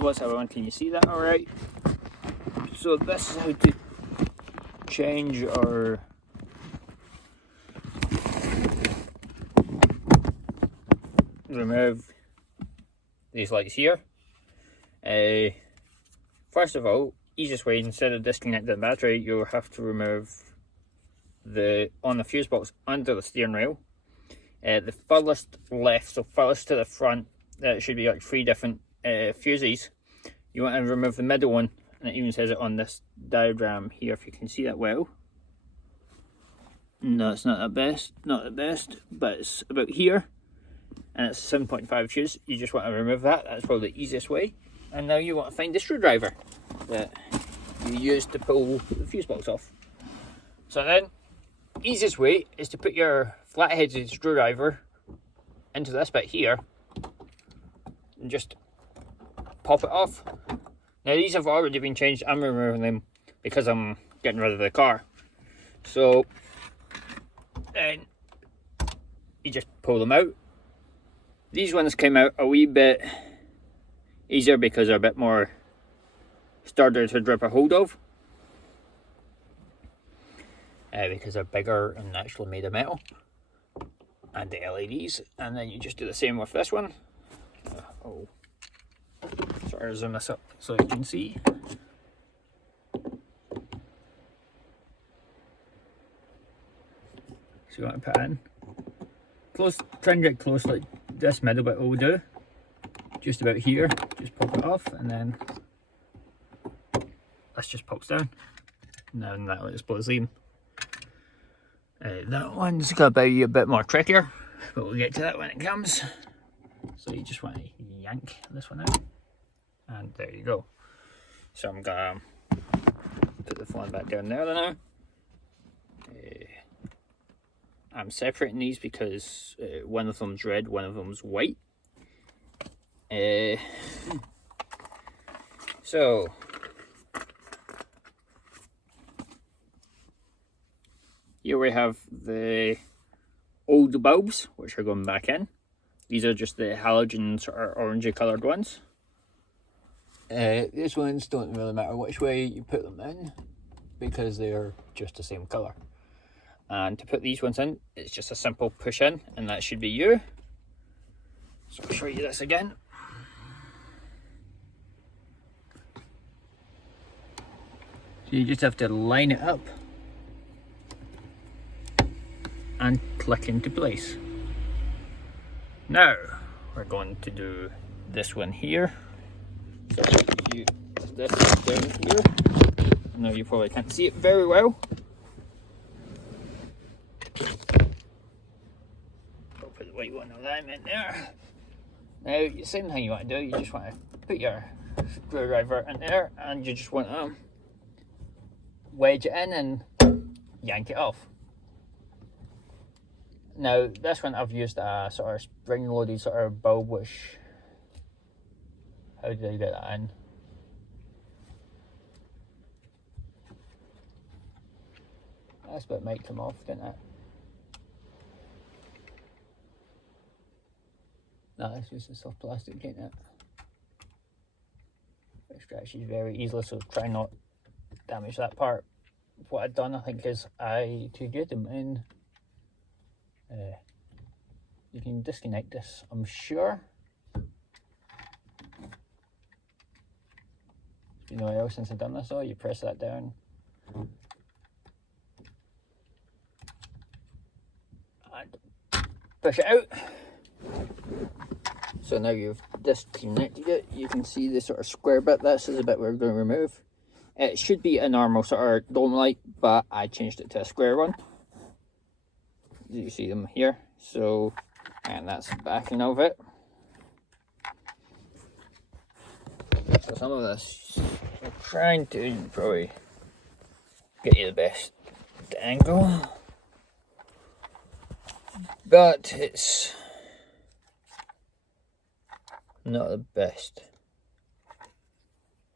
So what's everyone? Can you see that all right? So this is how to change or remove these lights here. First of all, easiest way, instead of disconnecting the battery, you'll have to remove on the fuse box under the steering rail. The furthest left, so furthest to the front, it should be like 3 different fuses. You want to remove the middle one, and it even says it on this diagram here, if you can see that well. No, it's not the best, but it's about here, and it's 7.5 fuse. You just want to remove that. That's probably the easiest way. And now you want to find the screwdriver that you use to pull the fuse box off. So then, easiest way is to put your flat-headed screwdriver into this bit here and just pop it off. Now these have already been changed. I'm removing them because I'm getting rid of the car. So then you just pull them out. These ones came out a wee bit easier because they're a bit more sturdier to grip a hold of. Because they're bigger and actually made of metal. And the LEDs. And then you just do the same with this one. Sorry, zoom this up so you can see. So you want to put in close, try and get close like this middle bit will do. Just about here, just pop it off, and then this just pops down. Now that'll expose in. That one's gonna be a bit more trickier, but we'll get to that when it comes. So you just want to yank this one out, and there you go. So I'm gonna put the phone back down there now. I'm separating these because one of them's red, one of them's white. So here we have the old bulbs, which are going back in. These are just the halogen sort of orangey coloured ones. These ones don't really matter which way you put them in because they're just the same colour. And to put these ones in, it's just a simple push in, and that should be you. So I'll show you this again. So you just have to line it up and click into place. Now we're going to do this one here. So you put this down here. Now you probably can't see it very well. I'll put the white one alignment there. Now the same thing you want to do, you just want to put your screwdriver in there, and you just want to wedge it in and yank it off. Now this one I've used a sort of spring loaded sort of bulb, which, how did I get that in? This bit might come off, didn't it? No, it's just a soft plastic, isn't it? It stretches very easily, so try not damage that part. What I've done, I think, is to get them in, you can disconnect this, I'm sure. You know what else since I've done this though, you press that down. And push it out. So now you've disconnected it, you can see the sort of square bit. This is the bit we're going to remove. It should be a normal sort of dome light, but I changed it to a square one. You see them here. So, and that's the backing of it. So some of this, I'm trying to probably get you the best angle, but it's not the best.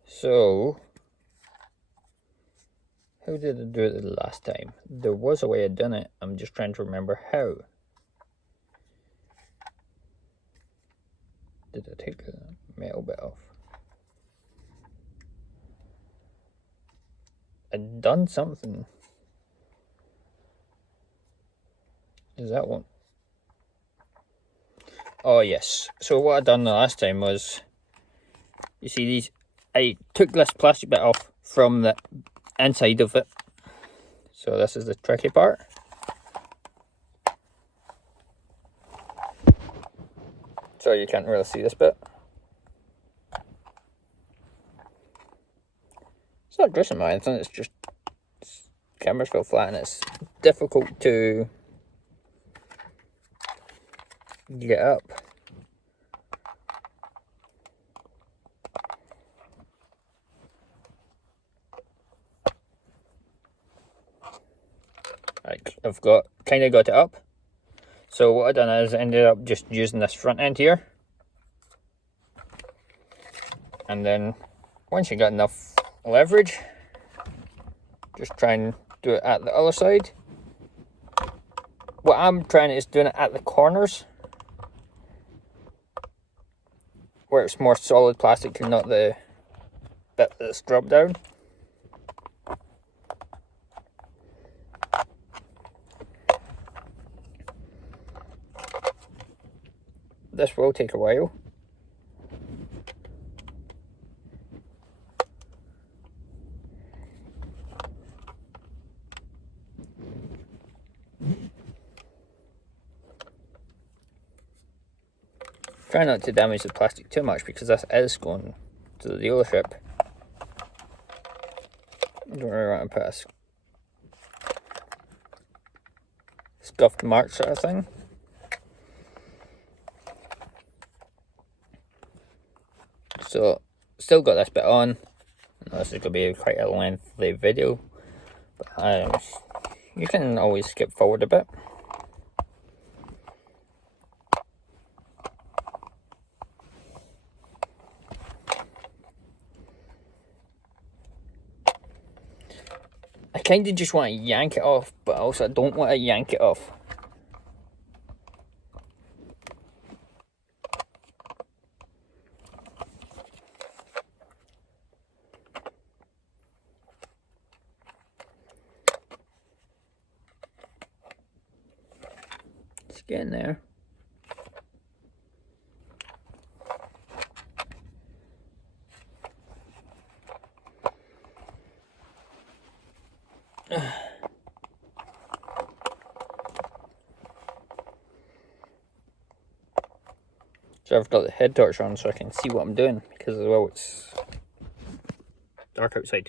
So how did I do it the last time? There was a way I'd done it, I'm just trying to remember how. Did I take the metal bit off? I'd done something. Is that one? Oh yes, so what I done the last time was, you see these, I took this plastic bit off from the inside of it. So this is the tricky part. So you can't really see this bit. It's not dressing or anything, it's just camera's fell flat and it's difficult to get up. I've kind of got it up. So what I've done is I ended up just using this front end here. And then once you got enough leverage, just try and do it at the other side. What I'm trying is doing it at the corners, where it's more solid plastic and not the bit that's dropped down. This will take a while. Try not to damage the plastic too much because this is going to the dealership. I don't really want to put a scuffed mark sort of thing. So, still got this bit on. This is going to be quite a lengthy video, but you can always skip forward a bit. I kind of just want to yank it off, but also I don't want to yank it off. It's getting there. So I've got the head torch on so I can see what I'm doing, because as well it's dark outside.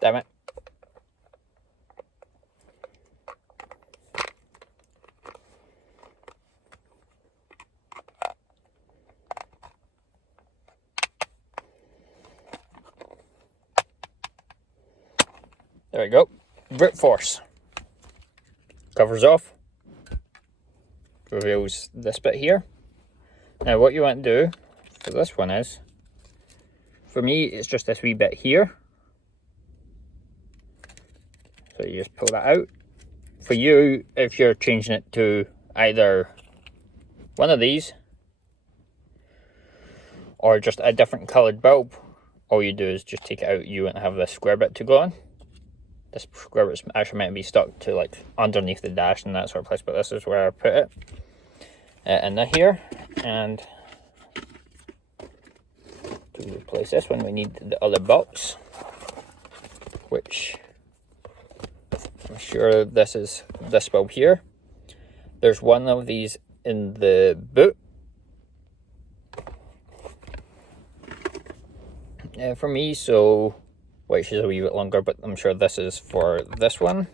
Damn it. There we go. Brute force. Covers off. Reveals this bit here. Now what you want to do for this one is, for me it's just this wee bit here. So you just pull that out. For you, if you're changing it to either one of these or just a different coloured bulb, all you do is just take it out. You won't have this square bit to go on. This square bit's actually meant to be stuck to like underneath the dash and that sort of place, but this is where I put it. In here, and to replace this one we need the other box, which I'm sure this is this bulb here. There's one of these in the boot. For me, so which is a wee bit longer, but I'm sure this is for this one.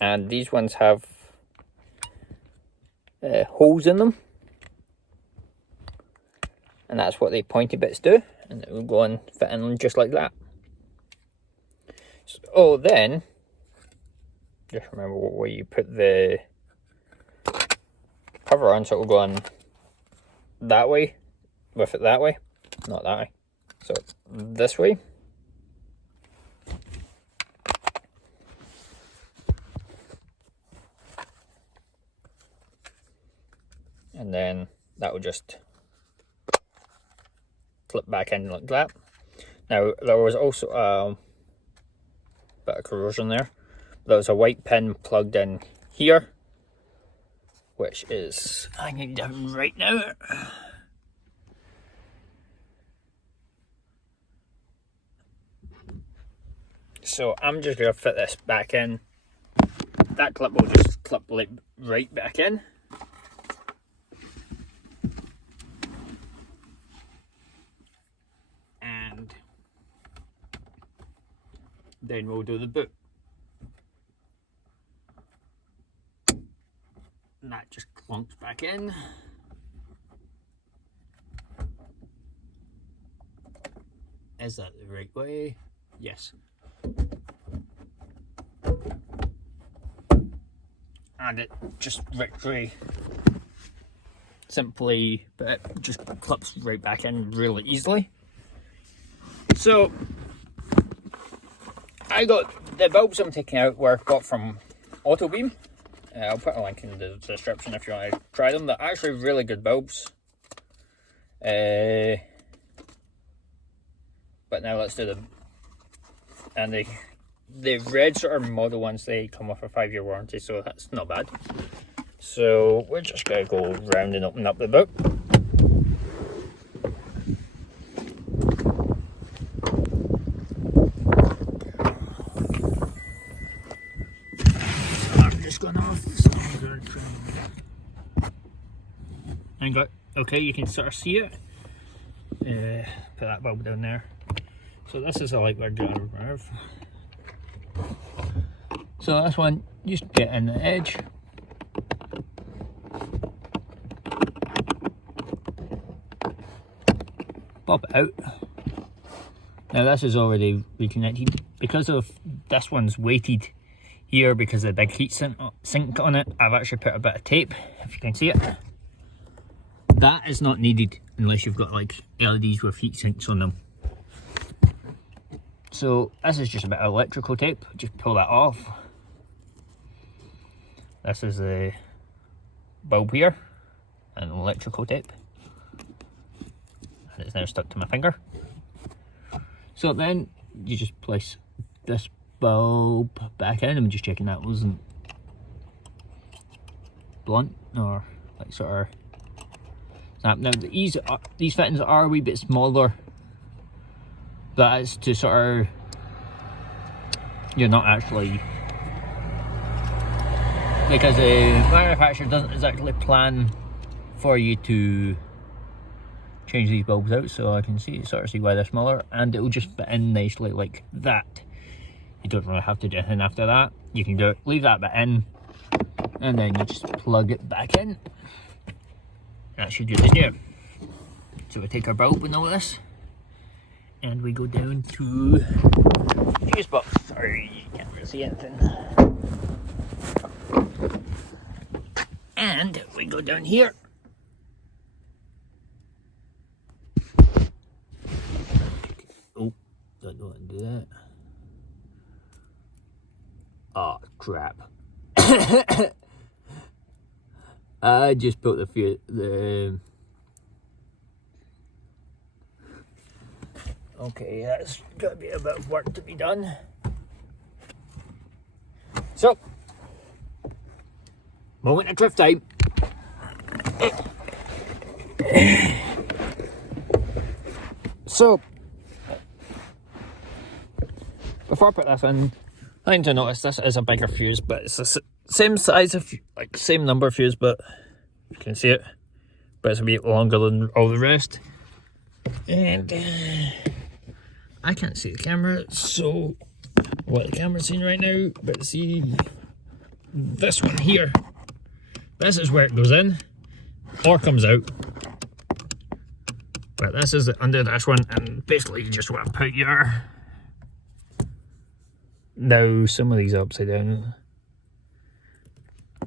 And these ones have holes in them, and that's what the pointy bits do, and it will go and fit in just like that. So then just remember where you put the cover on, so it will go on that way with it that way, not that way. So this way. And then that will just clip back in like that. Now there was also a bit of corrosion there. There was a white pin plugged in here, which is hanging down right now. So I'm just going to fit this back in. That clip will just clip right back in. And then we'll do the boot. And that just clunks back in. Is that the right way? Yes. And it just very simply, but it just clips right back in really easily. So I got the bulbs I'm taking out were got from Autobeam. I'll put a link in the description if you want to try them. They're actually really good bulbs. But now let's do them. And the red sort of model ones, they come with a 5-year warranty, so that's not bad. So we're just going to go round and open up the boot. I'm just going off. And got okay, you can sort of see it. Put that bulb down there. So this is a light we're going to remove. So this one, just get in the edge. Pop it out. Now this is already reconnected. Because of this one's weighted here because of the big heat sink on it, I've actually put a bit of tape, if you can see it. That is not needed unless you've got like LEDs with heat sinks on them. So this is just a bit of electrical tape, just pull that off. This is the bulb here, and electrical tape. And it's now stuck to my finger. So then you just place this bulb back in. I'm just checking that wasn't blunt or like sort of snap. Now these fittings are a wee bit smaller. That is to sort of, you're not actually, because the manufacturer doesn't exactly plan for you to change these bulbs out, so I can sort of see why they're smaller, and it will just fit in nicely like that. You don't really have to do anything after that. You can do it, leave that bit in, and then you just plug it back in. That should do the job. So we take our bulb and all this, and we go down to the fuse box. Sorry, you can't really see anything. And we go down here. Oh, don't know how to do that. Oh, crap. I just put the okay, that's got to be a bit of work to be done. So, moment of drift time. So, before I put this in, I need to notice this is a bigger fuse, but it's the same size of, like, same number of fuse, but you can see it, but it's a bit longer than all the rest. And I can't see the camera, so what the camera's seeing right now, but see this one here, this is where it goes in or comes out, but this is under this one, and basically you just want to put your, now some of these are upside down,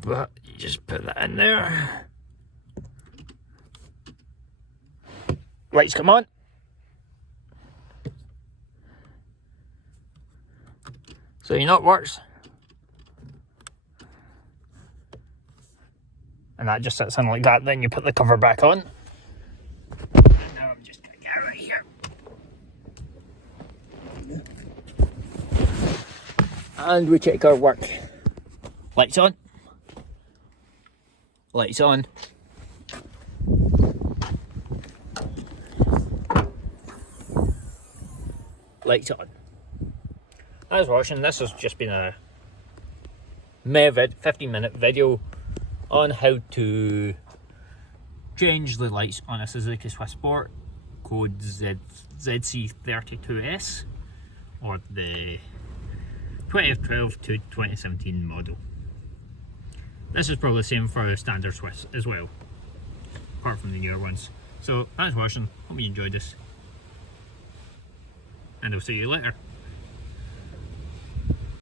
but you just put that in there. Lights come on. So your nut works. And that just sits in like that, then you put the cover back on. And now I'm just going to get it right here. And we check our work. Lights on. Lights on. Lights on. As watching, this has just been a 15-minute video on how to change the lights on a Suzuki Swift Sport, code zc32s, or the 2012 to 2017 model. This is probably the same for standard Swiss as well, apart from the newer ones. So thanks for watching, hope you enjoyed this, and I'll see you later.